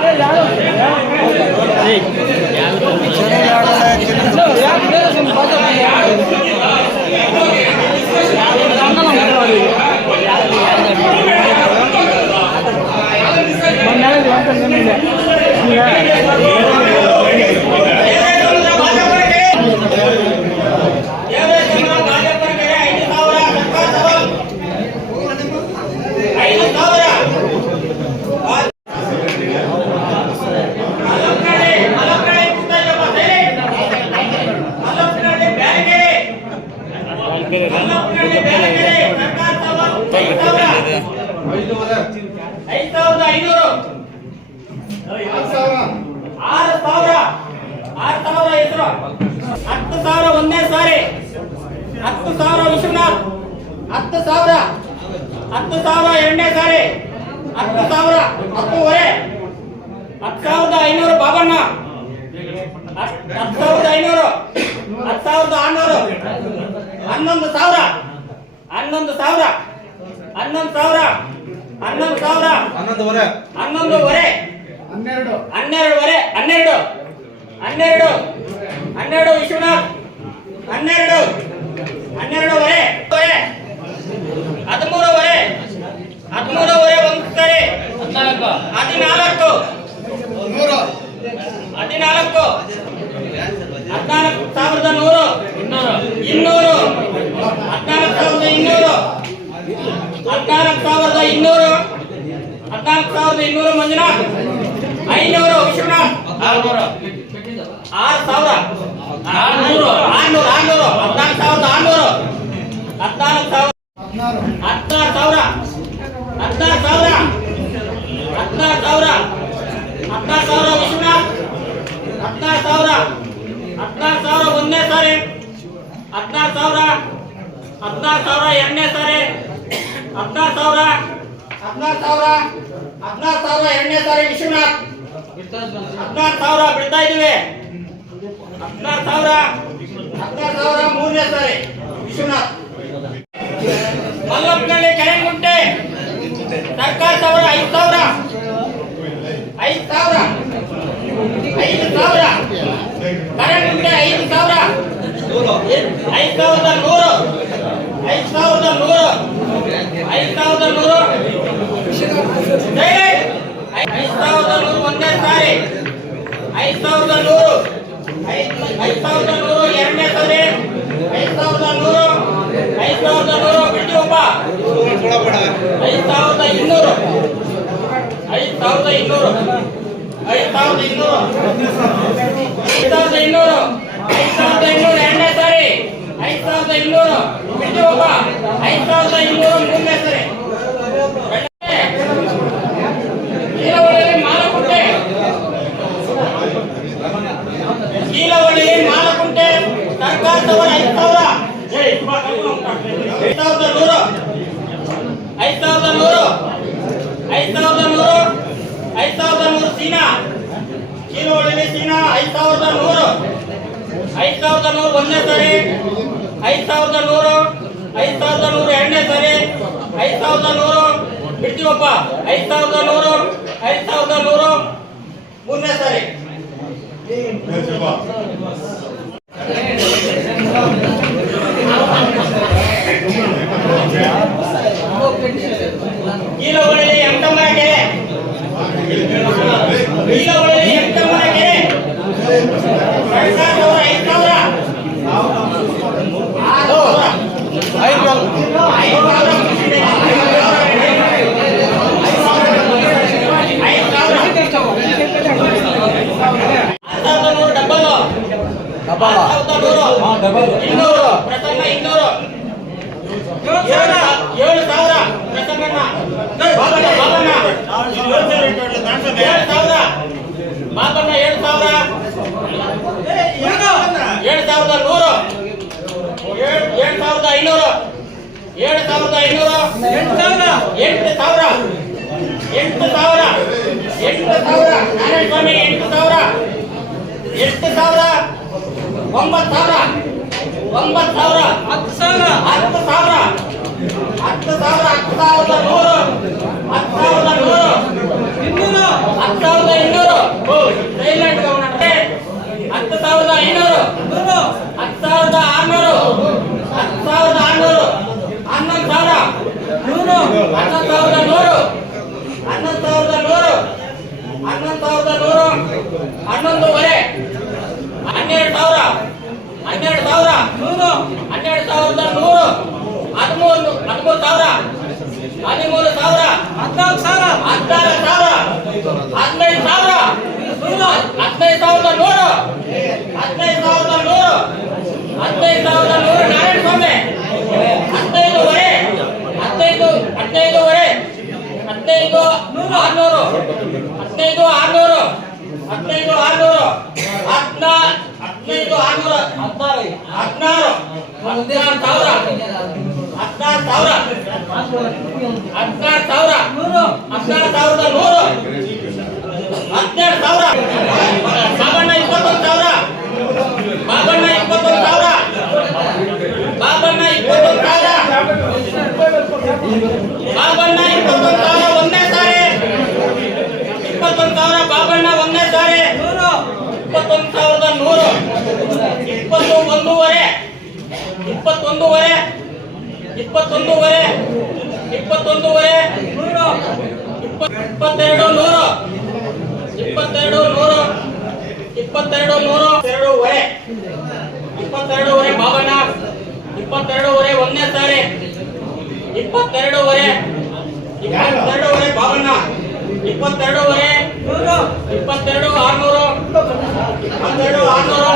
ಐದು ಆರು ಸಾವಿರ ಆರು ಸಾವಿರ ಹೆಸರು ಹತ್ತು ಸಾವಿರ ಒಂದೇ ಸಾರಿ ಹತ್ತು ಸಾವಿರ ವಿಶ್ವನಾಥ್ ಹತ್ತು ಸಾವಿರ ಹತ್ತು ಸಾವಿರ ಎರಡನೇ ಸಾರಿ ಹತ್ತು ಸಾವಿರ ಹತ್ತುವರೆ ಹತ್ತು ಸಾವಿರದ ಐನೂರು ಬಾಬಣ್ಣ ಹತ್- ಹತ್ತು ಸಾವಿರದ ಐನೂರು. ಹತ್ತು ಸಾವಿರದ ಆರ್ನೂರು ಹನ್ನೊಂದು ಸಾವಿರ. ಹನ್ನೊಂದು ಸಾವಿರ. ಹನ್ನೊಂದು ಸಾವಿರ. ಹನ್ನೊಂದು ಸಾವಿರ. ಹನ್ನೊಂದುವರೆ. ಹನ್ನೊಂದುವರೆ. ಹನ್ನೆರಡು. ಹನ್ನೆರಡುವರೆ. ಹನ್ನೆರಡು. ಹನ್ನೆರಡು. ಹನ್ನೆರಡು ವಿಶ್ವನಾಥ್. ಹನ್ನೆರಡು. ಹನ್ನೆರಡುವರೆ. ವರೆ. ಹದಿಮೂರುವರೆ. ಹದಿಮೂರುವರೆ ಒಂದು ಸರಿ ಹದಿನಾಲ್ಕು ಹದಿನಾಲ್ಕು. ಹದಿನಾಲ್ಕು ಸಾವಿರದ ನೂರು, ಇನ್ನೂರು, ಹದಿನಾಲ್ಕು ಸಾವಿರದ ಇನ್ನೂರು, ಹದಿನಾಲ್ಕು ಸಾವಿರದ ಇನ್ನೂರು, ಹದಿನಾಲ್ಕು ಸಾವಿರದ ಇನ್ನೂರು ಮಂಜುನಾಥ್, ಐನೂರು ವಿಶ್ವನಾಥ್ ಆರು ಸಾವಿರ ಆರ್ನೂರು ಆರ್ನೂರು ಆರ್ನೂರು, ಹದಿನಾಲ್ಕು ಸಾವಿರದ ಆರ್ನೂರು, ಹದಿನಾಲ್ಕು ಸಾವಿರ, ಹದಿನಾರು ಸಾವಿರ ಹದಿನಾರು ಸಾವಿರ ಹದಿನಾರು ಸಾವಿರ ಹದಿನಾರು ಸಾವಿರ ವಿಶ್ವನಾಥ್, ಹದಿನಾರು ಸಾವಿರ ಹದಿನಾರು ಸಾವಿರ ಒಂದನೇ ಸಾರಿ. ಹದಿನಾರು ಸಾವಿರ ಹದಿನಾರು ಸಾವಿರ ಎರಡನೇ ಸಾರಿ. ಹದಿನಾರು ಸಾವಿರ ಹದಿನಾರು ಸಾವಿರ ಹದಿನಾರು ಸಾವಿರ ಎರಡನೇ ಸಾರಿ ವಿಶ್ವನಾಥ್. ಹದಿನಾರು ಸಾವಿರ ಬಿಡ್ತಾ ಇದೀವಿ ಹದಿನಾರು ಸಾವಿರ ಹದಿನಾರು ಸಾವಿರ ಮೂರನೇ ಸಾರಿ ವಿಶ್ವನಾಥ್. ಮಲ್ಲಪ್ಪನಹಳ್ಳಿ ಕೆರೆಗುಂಟೆ, ಸರ್ಕಾರ ಸಾವಿರ, ಐದು ಸಾವಿರ. ಐದು ಸಾವಿರ. ಐದು ಸಾವಿರ. ಕರೆಗುಂಟೆ ಐದು ಸಾವಿರ ಐದು ಸಾವಿರದ ನೂರು ಐದು ಸಾವಿರದ ನೂರು ಐದು ಸಾವಿರದ ನೂರು ಐದು ಸಾವಿರದ ನೂರು ಒಂದೇ ಸಾರಿ ಐದು ಸಾವಿರದ ನೂರು ಐದು ಸಾವಿರದ ನೂರು ಎರಡನೇ ಸಾರಿ ಐದು ಸಾವಿರದ ನೂರು ಐದು ಸಾವಿರದ ನೂರು ಬಿಟ್ಟು ಒಬ್ಬ ಐದು ಸಾವಿರದ ಇನ್ನೂರು ಐದು ಸಾವಿರದ ಇನ್ನೂರು ಐದು ಸಾವಿರದ ಇನ್ನೂರು. ಐದು ಸಾವಿರದ ಇನ್ನೂರು. ಐದು ಸಾವಿರದ ನೂರು. ಸಾವಿರದ ನೂರು. ಐದು ಸಾವಿರದ ನೂರು ಸೀನಾ. ಕೀಲುವಳ್ಳಿ ಸೀನಾ, ಐದು ಸಾವಿರದ ನೂರು. ಐದು ಸಾವಿರದ ನೂರು ಒಂದನೇ ಸಾರಿ. ಐದು ಸಾವಿರದ ನೂರು, ಐದು ಸಾವಿರದ ನೂರು ಎರಡನೇ ಸಾರಿ. ಐದು ಸಾವಿರದ ನೂರು ಬಿಡ್ತೀವಪ್ಪ ಐದು ಸಾವಿರದ ನೂರು, ಐದು ಸಾವಿರದ ನೂರು. ಮೂರನೇ ಸಾರಿ. ಕೀಲುವಳ್ಳಿ ಕೀಲುವಳ್ಳಿ ಎಂಟಮ್ಮನ ಕೆರೆ ಎರಡು ಸಾವಿರದ ಐದು ಸಾವಿರ ಆರು ಸಾವಿರ ಐದು ಐದು ಸಾವಿರ ಐದು ಸಾವಿರ ಆರು ಸಾವಿರದ ನೂರು ಡಬ್ಬಲ್ ಡಬಲ್ ಆರು ಸಾವಿರದ ನೂರು ಹಾ ಡಬಲ್ ಇನ್ನೂರು ಪ್ರಸನ್ನ ಇನ್ನೂರು ಏಳು ಸಾ- ಏಳು ಸಾವಿರ ಪ್ರಸನ್ನ ಬಾಬಣ್ಣ ಬಾಬಣ್ಣ ಏಳು ಸಾವಿರ ಬಾಬಣ್ಣ ಏಳು ಸಾವಿರ ಏಳು ಸಾವಿರದ ನೂರು ಏಳು ಏಳು ಸಾವಿರದ ಐನೂರು ಏಳು ಸಾವಿರದ ಐನೂರು ಎಂಟು ಸಾವಿರ ಎಂಟು ಸಾವಿರ ಎಂಟು ಸಾವಿರ ಎಂಟು ಸಾವಿರ ನಾರಾಯಣ ಸ್ವಾಮಿ ಎಂಟು ಸಾವಿರ ಎಂಟು ಸಾವಿರ ಒಂಬತ್ತು ಸಾವಿರ ಒಂಬತ್ತು ಸಾವಿರ ಹತ್ತು ಸಾವಿರ. ಹತ್ತು ಸಾವಿರ. ಹತ್ತು ಸಾವಿರ ಹತ್ತು ಸಾವಿರದ ನೂರು. ಹತ್ತು ಸಾವಿರದ ನೂರು. ಇನ್ನೂರು. ಹತ್ತು ಸಾವಿರದ ಇನ್ನೂರು. ಸೈಲೆಂಟ್ ಗಮನ ಹತ್ತು ಸಾವಿರದ ಐನೂರು. ಹತ್ತು ಸಾವಿರದ ಆರ್ನೂರು. ಹತ್ತು ಸಾವಿರದ ಆರ್ನೂರು. ಹನ್ನೊಂದು ಸಾವಿರ. ನೂರು. ಹನ್ನೊಂದು ಸಾವಿರದ ನೂರು. ಹನ್ನೊಂದು ಸಾವಿರದ ನೂರು. ಹನ್ನೊಂದು ಸಾವಿರದ ನೂರು. ಹನ್ನೊಂದುವರೆ. ಹನ್ನೆರಡು ಸಾವಿರ. ಹನ್ನೆರಡು ಸಾವಿರ. ನೂರು ಹನ್ನೆರಡು ಸಾವಿರದ ನೂರು. ಹದಿಮೂರು. ಹದಿಮೂರು ಸಾವಿರ. ಹದಿಮೂರು ಸಾವಿರ. ಹದಿನಾಲ್ಕು ಸಾವಿರ. ಹದಿನಾರು ಸಾವಿರ. ಹದಿನೈದು ಸಾವಿರ. ಹದಿನೈದು ಸಾವಿರದ ನೂರು. ಹದಿನೈದು ಸಾವಿರದ ನೂರು. ಹದಿನೈದು ಸಾವಿರದ ನೂರು ನಾರಾಯಣ ಸ್ವಾಮಿ. ಹದಿನೈದುವರೆ. ಹದಿನೈದು ಹದಿನೈದುವರೆ. ಹದಿನೈದು ಆರ್ನೂರು ಹದಿನೈದು ಆರ್ನೂರು. ಹದಿನೈದು ಆರ್ನೂರು. ಹದಿನಾ ಹದಿನೈದು ಆರ್ನೂರು. ಹದಿನಾರು. ಹದಿನಾರು ಹದಿನಾರು ಸಾವಿರ. ಹದಿನಾರು ಸಾವಿರ. ಹದಿನಾರು ಸಾವಿರ. ಹದಿನಾರು ಸಾವಿರದ ನೂರು. ಹದಿನೆರಡು ಸಾವಿರ. ಸಾಮಾನ್ಯ ಇಪ್ಪತ್ತೊಂದು ಸಾವಿರ ಬಾಬಣ್ಣ ಇಪ್ಪತ್ತೊಂದು ಸಾವಿರ ಬಾಬಣ್ಣ ಇಪ್ಪತ್ತೊಂದು ಸಾವಿರ ಬಾಬಣ್ಣ ಇಪ್ಪತ್ತೊಂದು ಸಾವಿರ ಒಂದೇ ಸಾರಿ ಇಪ್ಪತ್ತೊಂದು ಸಾವಿರ ಬಾಬಣ್ಣ ಒಂದೇ ಸಾರಿ ಇಪ್ಪತ್ತೊಂದು ಸಾವಿರದ ನೂರು. ಇಪ್ಪತ್ತು ಒಂದೂವರೆ. ಇಪ್ಪತ್ತೊಂದೂವರೆ. ಇಪ್ಪತ್ತೊಂದೂವರೆ. ಇಪ್ಪತ್ತೊಂದೂವರೆ. ಇಪ್ಪ- ಇಪ್ಪತ್ತೆರಡು ನೂರು. ಇಪ್ಪತ್ತೆರಡು ನೂರು. ಇಪ್ಪತ್ತೆರಡು ನೂರು. ಎರಡೂವರೆ ಇಪ್ಪತ್ತೆರಡೂವರೆ ಬಾಬಣ್ಣ. ಇಪ್ಪತ್ತೆರಡೂವರೆ ಒಂದೇ ಸಾರಿ ಇಪ್ಪತ್ತೆರಡೂವರೆ ಇಪ್ಪತ್ತೆರಡೂವರೆ ಬಾಬಣ್ಣ. ಇಪ್ಪತ್ತೆರಡೂವರೆ, ಇಪ್ಪತ್ತೆರಡು ಆರ್ನೂರು ಇಪ್ಪತ್ತೆರಡು ಆರ್ನೂರು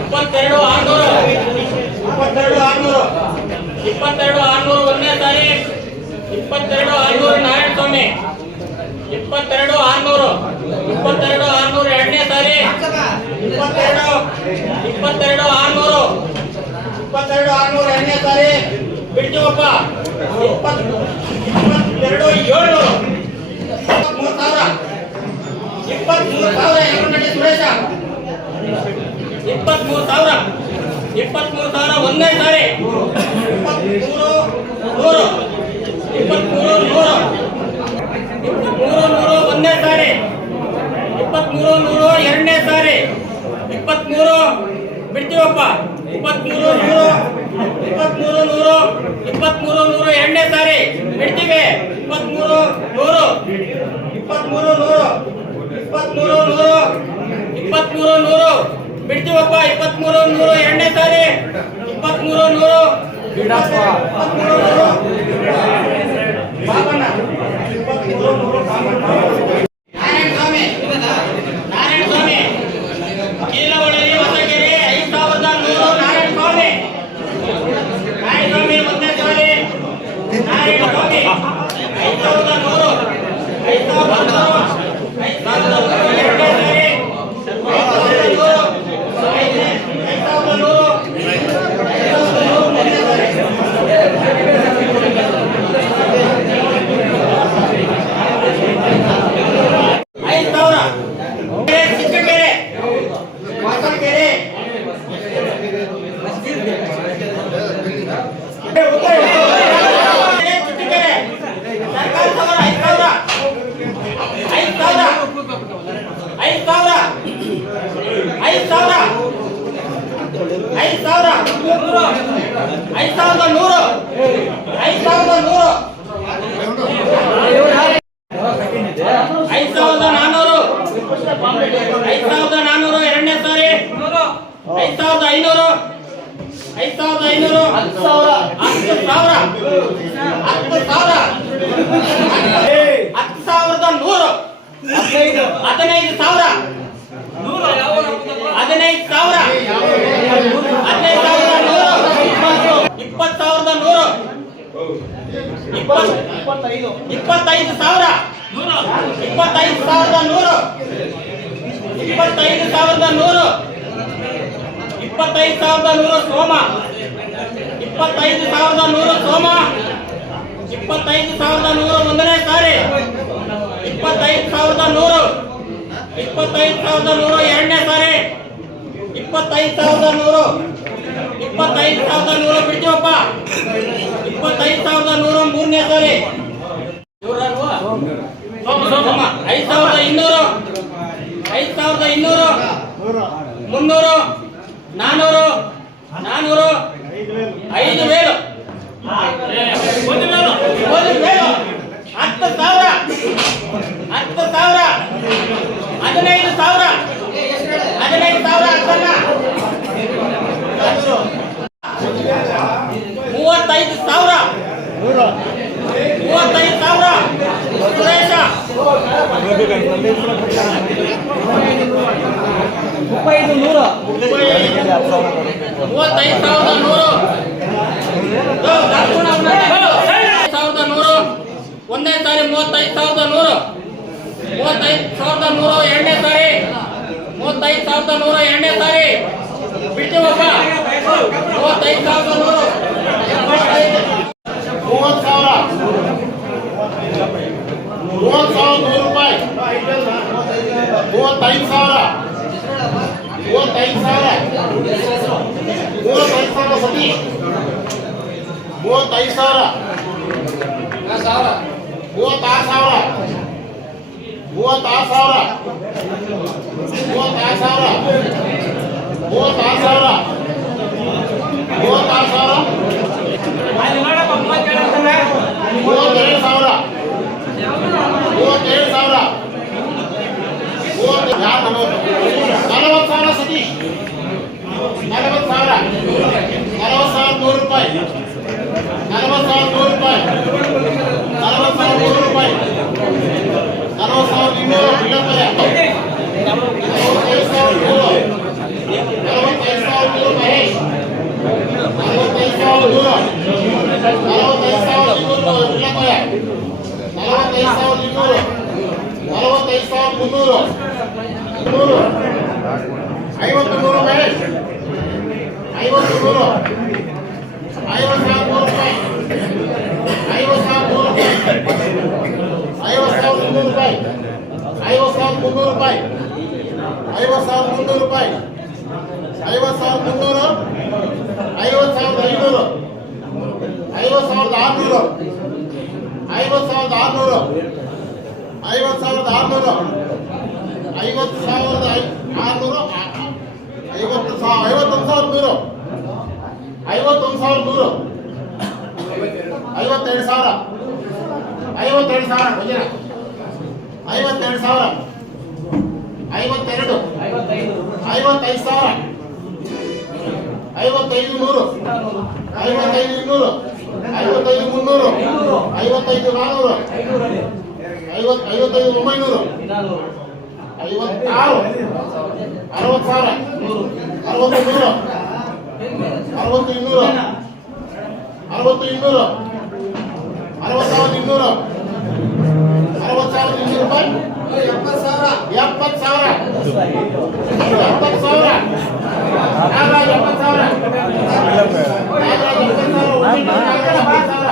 ಇಪ್ಪತ್ತೆರಡು ಆರ್ನೂರು ಇಪ್ಪತ್ತೆರಡು ಆರ್ನೂರು ಇಪ್ಪತ್ತೆರಡು ಆರ್ನೂರು ಒಂದನೇ ಸಾರಿ, ಇಪ್ಪತ್ತೆರಡು ಆರ್ನೂರು ನಾರಾಯಣ ಸ್ವಾಮಿ ಇಪ್ಪತ್ತೆರಡು ಆರ್ನೂರು ಇಪ್ಪತ್ತೆರಡು ಆರ್ನೂರು ಎರಡನೇ ಸಾರಿ, ಇಪ್ಪತ್ತೆರಡು ಇಪ್ಪತ್ತೆರಡು ಆರ್ನೂರು ಇಪ್ಪತ್ತೆರಡು ಆರ್ನೂರು ಎರಡನೇ ಸಾರಿ ಬಿಡ್ತೀವಪ್ಪ ಇಪ್ಪತ್ ಇಪ್ಪತ್ತೆರಡು, ಏಳು. ಇಪ್ಪತ್ಮೂರು ಸಾವಿರ. ಇಪ್ಪತ್ಮೂರು ಸಾವಿರ ಎಲ್ರುಂಡಿ ಸುರೇಶ? ಇಪ್ಪತ್ಮೂರು ಸಾವಿರ. ಇಪ್ಪತ್ಮೂರು ಸಾವಿರ ಒಂದೇ ಸಾರಿ. ಇಪ್ಪತ್ಮೂರು, ನೂರು. ಇಪ್ಪತ್ಮೂರು ನೂರು. ಇಪ್ಪತ್ಮೂರು, ನೂರು ಒಂದೇ ಸಾರಿ. ಇಪ್ಪತ್ಮೂರು, ನೂರು ಎರಡನೇ ಸಾರಿ. ಇಪ್ಪತ್ಮೂರು, ಬಿಡ್ತೀವಪ್ಪ. ಇಪ್ಪತ್ಮೂರು ನೂರು ಇಪ್ಪತ್ಮೂರು ನೂರು ಇಪ್ಪತ್ಮೂರು ನೂರು ಎರಡನೇ ಸಾರಿ ಬಿಡ್ತೀವಿ. ಇಪ್ಪತ್ಮೂರು ನೂರು ಇಪ್ಪತ್ಮೂರು ನೂರು ಇಪ್ಪತ್ಮೂರು ನೂರು ಇಪ್ಪತ್ಮೂರು ನೂರು ಬಿಡ್ತೀವಪ್ಪ. ಇಪ್ಪತ್ಮೂರು ನೂರು ಎರಡನೇ ಸಾರಿ, ಇಪ್ಪತ್ಮೂರು ನೂರು ಇಪ್ಪತ್ಮೂರು ನೂರು. ಬಾಬಣ್ಣ, ಇಪ್ಪತ್ಮೂರು ನೂರು ಬಾಬಣ್ಣ ನಾರಾಯಣ ಸ್ವಾಮಿ ನಾರಾಯಣ ಸ್ವಾಮಿ ಕೀಲವಳ್ಳಿ ಹೊಸಕೆರೆ ಐದು ಸಾವಿರದ ನೂರು ನಾರಾಯಣ ಸ್ವಾಮಿ ನಾರಾಯಣ ಸ್ವಾಮಿ ಒಂದೇ ಸಾರಿ ನಾರಾಯಣ ಸ್ವಾಮಿ ಐದು ಸಾವಿರದ ನೂರು ಐದು ಸಾವಿರದ ನೂರು ಐದು ಸಾವಿರದ ನೂರು ಎರಡನೇ ಸಾರಿ ಐದು ಸಾವಿರದ ನೂರು ಐದು ಐದು ಸಾವಿರದ ನೂರು ಐದು ಸಾವಿರದ ನೂರು ಒಂದೇ ಸಾರಿ ಐದು ಸಾವಿರ ಕೆರೆ, ಚಿಕ್ಕಕೆರೆ ಹೊಸಕೆರೆ ಕೆರೆ, ಚಿಕ್ಕಕೆರೆ ಸರ್ಕಾರಿ ಸಾವಿರ ಐದು ಸಾವಿರ ಐದು ಸಾವಿರ ಐದು ಸಾವಿರ ಐದು ಸಾವಿರ ಐದು ಸಾವಿರ ಐದು ಸಾವಿರದ ನೂರು. ಐದು ಸಾವಿರದ ನೂರು. ಐದು ಸಾವಿರದ ನಾನೂರು. ಐದು ಸಾವಿರದ ನಾನೂರು, ಎರಡನೇ ಸಾರಿ. ಐದು ಸಾವಿರದ ಐನೂರು. ಐದು ಸಾವಿರದ ಐನೂರು. ಹತ್ತು ಸಾವಿರ. ಹತ್ತು ಸಾವಿರ. ಹತ್ತು ಸಾವಿರ. ಹತ್ತು ಸಾವಿರದ ನೂರು. ಹದಿನೈದು ಸಾವಿರ. ಹದಿನೈದು ಸಾವಿರ ಹದಿನೈದು ಸಾವಿರದ ನೂರು ಇಪ್ಪತ್ತು ಸಾವಿರದ ನೂರು ಇಪ್ಪತ್ತು ಇಪ್ಪತ್ತೈದು ಸಾವಿರ. ಇಪ್ಪತ್ತೈದು ಸಾವಿರದ ನೂರು. ಇಪ್ಪತ್ತೈದು ಸಾವಿರದ ನೂರು. ಇಪ್ಪತ್ತೈದು ಸಾವಿರದ ನೂರು ಸೋಮ. ಇಪ್ಪತ್ತೈದು ಸಾವಿರದ ನೂರು ಸೋಮ. ಇಪ್ಪತ್ತೈದು ಸಾವಿರದ ನೂರು ಒಂದನೇ ಸಾರಿ. ಇಪ್ಪತ್ತೈದು ಸಾವಿರದ ನೂರು. ಇಪ್ಪತ್ತೈದು ಸಾವಿರದ ನೂರು ಎರಡನೇ ಸಾರಿ. ಇಪ್ಪತ್ತೈದು ಸಾವಿರದ ನೂರು. ಇಪ್ಪತ್ತೈದು ಸಾವಿರದ ನೂರ ಬಿಡ್ತೀವಪ್ಪ ಇಪ್ಪತ್ತೈದು ಸಾವಿರದ ನೂರ ಮೂರನೇ ಸಾರಿ ಇವ್ರಲ್ವಾ? ಸೋಮ, ಸೋಮಮ್ಮ. ಐದು ಸಾವಿರದ ಇನ್ನೂರು ಐದು ಸಾವಿರದ ಇನ್ನೂರು ನೂರು ಮುನ್ನೂರು ನಾನೂರು ನಾನೂರು ಐದು ವೇಲು ಒಂದು ವೇಲು ಹತ್ತು ಸಾವಿರ ಹತ್ತು ಸಾವಿರ ಹದಿನೈದು ಸಾವಿರ ಹದಿನೈದು ಸಾವಿರ ಹತ್ತನ್ನ ಮೂವತ್ತೈದು ಸಾವಿರ ನೂರು ಮೂವತ್ತೈದು ಸಾವಿರ ಸುರೇಶ ಮೂವತ್ತೈದು ಸಾವಿರದ ನೂರು ಸಾವಿರದ ನೂರು ಒಂದೇ ಸಾರಿ ಮೂವತ್ತೈದು ಸಾವಿರದ ನೂರು ಮೂವತ್ತೈದು ಸಾವಿರದ ನೂರು ಎರಡನೇ ಸಾರಿ ಮೂವತ್ತೈದು ಸಾವಿರದ ನೂರು ಎರಡನೇ ಸಾರಿ ಬಿಡ್ತೀವಪ್ಪ ಮೂವತ್ತೈದು ಸಾವಿರದ ನೂರು ಮೂವತ್ತು ಸಾವಿರ ಮೂವತ್ತು ಸಾವಿರದ ನೂರು ರೂಪಾಯಿ ಮೂವತ್ತೈದು ಸಾವಿರ. ಮೂವತ್ತೈದು ಸಾವಿರ. ಮೂವತ್ತೈದು ಸಾವಿರ ಸತಿ. ಮೂವತ್ತೈದು ಸಾವಿರ. ಮೂವತ್ತಾರು ಸಾವಿರ. ಮೂವತ್ತಾರು ಸಾವಿರ. ಮೂವತ್ತಾರು ಸಾವಿರ. ಮೂವತ್ತಾರು ಸಾವಿರ. ಮೂವತ್ತಾರು ಸಾವಿರ. ಮೂವತ್ತೇಳು ಸಾವಿರ. ಮೂವತ್ತೇಳು ಸಾವಿರ. ಮೂವತ್ತು ಯಾರು ನಲವತ್ತು ನಲವತ್ತು ಸಾವಿರ ಸತೀಶ್ ನಲವತ್ತು ಸಾವಿರ ನಲವತ್ತು ಸಾವಿರ ನೂರು ರೂಪಾಯಿ ನಲವತ್ತು ಸಾವಿರ ನೂರು ರೂಪಾಯಿ ನಲವತ್ತು ಸಾವಿರ ನೂರು ರೂಪಾಯಿ ನಲವತ್ತು ಸಾವಿರದ ಇನ್ನೂರು ಇಲ್ಲಪ್ಪಯ್ಯ ನಲವತ್ತೈದು ಸಾವಿರ ನೂರು ನಲವತ್ತೈದು ಸಾವಿರ ನೂರು ಮಹೇಶ್ ನಲವತ್ತೈದು ಸಾವಿರ ನೂರು ನಲವತ್ತೈದು ಸಾವಿರದ ಇನ್ನೂರು ಇಲ್ಲಪ್ಪಯ್ಯ ನಲವತ್ತೈದು ಸಾವಿರದ ಇನ್ನೂರು ನಲವತ್ತೈದು ಸಾವಿರದ ಮುನ್ನೂರು ನೂರು ಐವತ್ತು ನೂರು ಮಹೇಶ್ ಐವತ್ತು ನೂರು ಐವತ್ತು ಸಾವಿರದ ನೂರು ರೂಪಾಯಿ ಐವತ್ತು ಸಾವಿರದ ನೂರು ರೂಪಾಯಿ ಐವತ್ತು ಸಾವಿರದ ಇನ್ನೂರು ರೂಪಾಯಿ ಐವತ್ತು ಸಾವಿರದ ಮುನ್ನೂರು ರೂಪಾಯಿ. ಐವತ್ತು ಸಾವಿರದ ಮುನ್ನೂರು ರೂಪಾಯಿ. ಐವತ್ತು ಸಾವಿರದ ಮುನ್ನೂರು. ಐವತ್ತು ಸಾವಿರದ ಐನೂರು. ಐವತ್ತು ಸಾವಿರದ ಆರುನೂರು. ಐವತ್ತು ಸಾವಿರದ ಆರುನೂರು. ಐವತ್ತು ಸಾವಿರದ ಆರುನೂರು. ಐವತ್ತು ಸಾವಿರದ ಆರುನೂರು. ಐವತ್ತು ಸಾವಿರ ಐವತ್ತೊಂದು ಸಾವಿರದ ನೂರು ಐವತ್ತೊಂದು ಸಾವಿರದ ನೂರು ಐವತ್ತೆರಡು ಸಾವಿರ. ಐವತ್ತೆರಡು ಸಾವಿರ ವಜ್ರ ಐವತ್ತೆರಡು ಸಾವಿರ. ಐವತ್ತೆರಡು. ಐವತ್ತೈದು ಸಾವಿರ. ಐವತ್ತೈದು ನೂರು ಐವತ್ತೈದು ಇನ್ನೂರು ಐವತ್ತೈದು ಮುನ್ನೂರು. ಐವತ್ತೈದು ನಾನ್ನೂರು ಐವತ್, ಐವತ್ತೈದು ಒಂಬೈನೂರು. ಐವತ್ತಾರು. ಅರವತ್ತು ಸಾವಿರ. ಅರವತ್ತು ನೂರು ಅರವತ್ತು ಇನ್ನೂರು. ಅರವತ್ತು ಇನ್ನೂರು. ಅರವತ್ತು ಸಾವಿರದ ಇನ್ನೂರು. ಅರವತ್ತು ಸಾವಿರದ ಇನ್ನೂರು ರೂಪಾಯಿ ಎಪ್ಪತ್ತು ಸಾವಿರ ಎಪ್ಪತ್ತು ಸಾವಿರ ಎಪ್ಪತ್ತು ಸಾವಿರ ನಾಗರಾಜ್ ಎಪ್ಪತ್ತು ಸಾವಿರ ನಾಗರಾಜ್ ಎಪ್ಪತ್ತು ಸಾವಿರ ಉಮೇಶ್ ನಾಗರಾಜ್ ಎಪ್ಪತ್ತು ಸಾವಿರ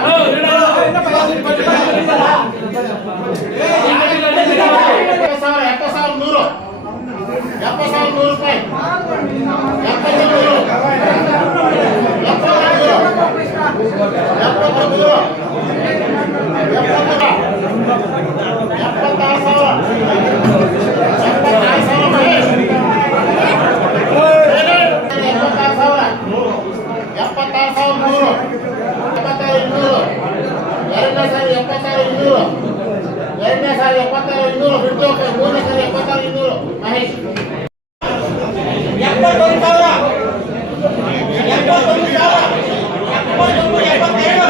ಎಪ್ಪತ್ತು ಸಾವಿರ ಎಪ್ಪತ್ತು ಸಾವಿರ ನೂರು ಎಪ್ಪತ್ತು ಸಾವಿರ ನೂರು ರೂಪಾಯಿ ಎಪ್ಪತ್ತು ನೂರು ಎಪ್ಪತ್ತು ನೂರು ಎಪ್ಪತ್ತು ನೂರು ಎರಡನೇ ಸಾರಿ ಎಪ್ಪತ್ತಾರು ಇನ್ನೂರು. ಬಿಟ್ಟು ಮೂರನೇ ಸಾರಿ ಎಪ್ಪತ್ತಾರು ಇನ್ನೂರು. ಮಹೇಶ್ ಎಪ್ಪತ್ತೊಂದು ಸಾವಿರ ಎಪ್ಪತ್ತೊಂದು ಸಾವಿರ ಎಪ್ಪತ್ತೊಂದು ಎಪ್ಪತ್ತೆರಡು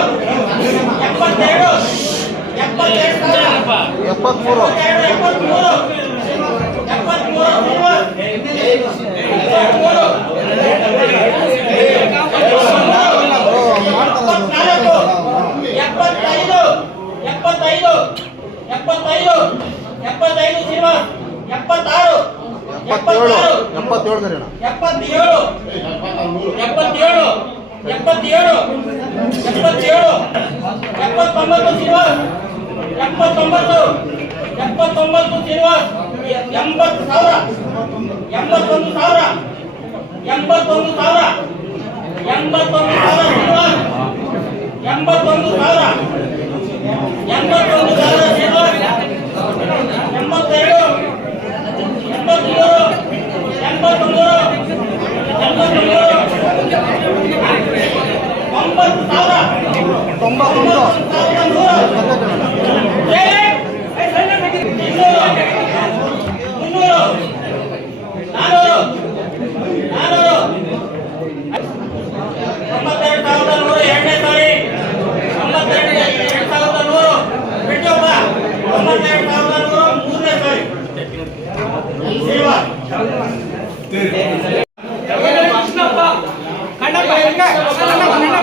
ಎಪ್ಪತ್ತೆರಡು ಎಪ್ಪತ್ತೆರಡು ಸಾವಿರ ಎಪ್ಪತ್ಮೂರು. ಎಪ್ಪತ್ತೈದು ಎಪ್ಪತ್ತೈದು ಎಪ್ಪತ್ತೈದು ಶ್ರೀನಿವಾಸ್ ಎಪ್ಪತ್ತಾರು ಎಪ್ಪತ್ತೇಳು ಎಪ್ಪತ್ತೇಳು ಕರೆಯೋಣ ಎಪ್ಪತ್ತೇಳು ಎಪ್ಪತ್ತೇಳು ಎಪ್ಪತ್ತೇಳು ಎಪ್ಪತ್ತೇಳು, ಎಪ್ಪತ್ತೊಂಬತ್ತು ಶ್ರೀನಿವಾಸ್ ಎಪ್ಪತ್ತೊಂಬತ್ತು ಎಪ್ಪತ್ತೊಂಬತ್ತು ಶ್ರೀನಿವಾಸ್, ಎಂಬತ್ತು ಸಾವಿರ, ಎಂಬತ್ತೊಂದು ಸಾವಿರ ಎಂಬತ್ತೊಂದು ಸಾವಿರ ಎಂಬತ್ತೊಂದು ಸಾವಿರ ಶ್ರೀನಿವಾಸ್, ಎಂಬತ್ತೊಂದು ಸಾವಿರ ಎಂಬತ್ತೊಂದು ಸಾವಿರ ಶ್ರೀನಿವಾಸ್, ಎಂಬತ್ತೆರಡು, ಎಂಬತ್ಮೂರು ಎಂಬತ್ಮೂರು ಎಂಬತ್ಮೂರು, ಒಂಬತ್ತು ಸಾವಿರ, ತೊಂಬತ್ತೊಂದು ಸಾವಿರದ ನೂರು ಇನ್ನೂರು ಮುನ್ನೂರು ನಾನೂರು ನಾನೂರು ತೊಂಬತ್ತೆರಡು ಸಾವಿರದ ನೂರು ಎರಡನೇ ಸಾರಿ ತೊಂಬತ್ತೆರಡು ಎರಡು ಸಾವಿರದ ನೂರು ಬಿಟ್ಟೊಬ್ಬ ತೊಂಬತ್ತೆರಡು ಸಾವಿರದ ನೂರು ಮೂರನೇ ಸಾರಿ ಶ್ರೀನಿವಾಸ್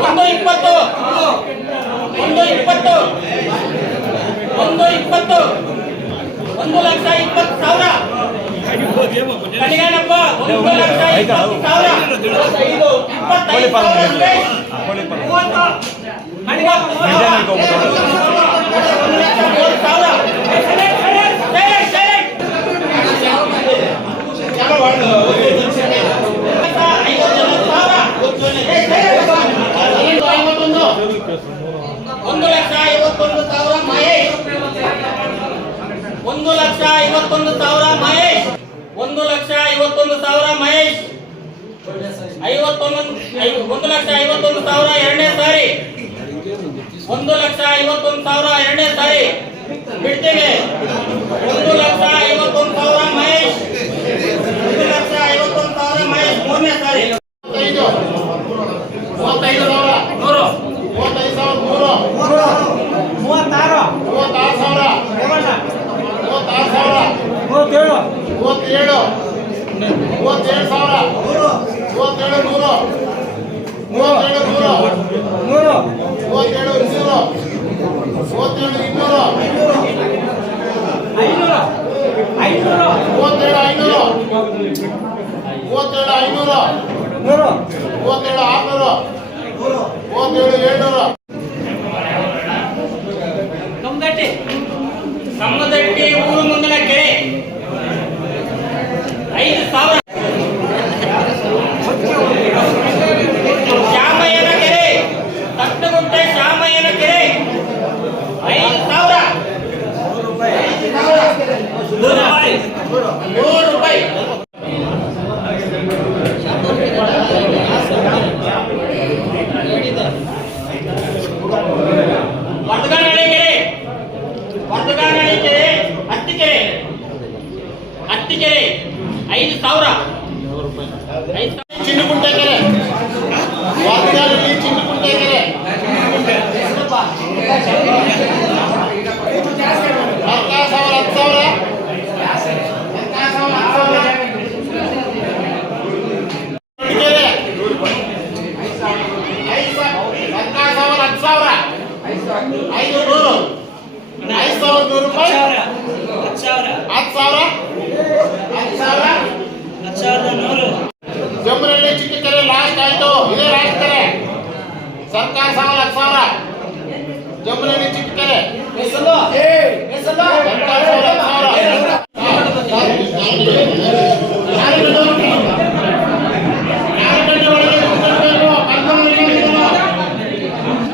ಒಂದು ಇಪ್ಪತ್ತು ಒಂದು ಇಪ್ಪತ್ತು ಒಂದು ಇಪ್ಪತ್ತು ಒಂದು ಲಕ್ಷ ಇಪ್ಪತ್ತು ಸಾವಿರ. ಕಣಿಗಾನಪ್ಪ ಒಂದು ಲಕ್ಷ ಇಪ್ಪತ್ತು ಸಾವಿರ. ಇಪ್ಪತ್ತೈದು ಒಂದು ಲಕ್ಷ ಐವತ್ತೊಂದು ಸಾವಿರ. ಮಹೇಶ್ ಒಂದು ಲಕ್ಷ ಐವತ್ತೊಂದು ಸಾವಿರ ಮಹೇಶ್. ಒಂದು ಲಕ್ಷ ಐವತ್ತೊಂದು ಸಾವಿರ ಮಹೇಶ್. ಐವತ್ತೊಂದು ಒಂದು ಲಕ್ಷ ಐವತ್ತೊಂದು ಸಾವಿರ ಎರಡನೇ ಸಾರಿ. ಒಂದು ಲಕ್ಷ ಐವತ್ತೊಂದು ಸಾವಿರ ಎರಡನೇ ಸಾರಿ. ಬಿಡ್ತೇವೆ ಒಂದು ಲಕ್ಷ ಐವತ್ತೊಂದು ಸಾವಿರ ಮಹೇಶ್. ಒಂದು ಲಕ್ಷ ಐವತ್ತೊಂದು ಸಾವಿರ ಮಹೇಶ್ ಮೂರನೇ ಸಾರಿ ಐದು ಮೂವತ್ತೈದು ಸಾವಿರ ನೂರು ಮೂವತ್ತೈದು ಸಾವಿರ ನೂರು ಮೂವತ್ತಾರು ಮೂವತ್ತಾರು ಸಾವಿರ ಮೂವತ್ತಾರು ಸಾವಿರ ಮೂವತ್ತೇಳು ಮೂವತ್ತೇಳು ಮೂವತ್ತೇಳು ಸಾವಿರ. ಮೂವತ್ತೇಳು ನೂರು. ಮೂವತ್ತೇಳು ನೂರು. ಮೂರು. ಮೂವತ್ತೇಳು ಇನ್ನೂರು ಮೂವತ್ತೇಳು ಇನ್ನೂರು ಐನೂರು ಐನೂರು ಮೂವತ್ತೇಳು ಐನೂರು ಮೂವತ್ತೇಳು ಐನೂರು ನೂರು ಮೂವತ್ತೇಳು ಆರ್ನೂರು ಮೂವತ್ತೇಳು ಏಳ್ನೂರು ಕಮ್ಮದಟ್ಟಿ ಕಮ್ಮದಟ್ಟಿ ಊರು ಮುಂದಿನ ಕೆರೆ ಐದು ಸಾವಿರ ಶ್ಯಾಮಯ್ಯನ ಕೆರೆ ತಟ್ಟಗುಂಟೆ ಶ್ಯಾಮಯ್ಯನ ಕೆರೆ ಐದು ಸಾವಿರ ಐದು ಸಾವಿರ. ನೂರು ರೂಪಾಯಿ ವರ್ತಗಾನಹಳ್ಳಿ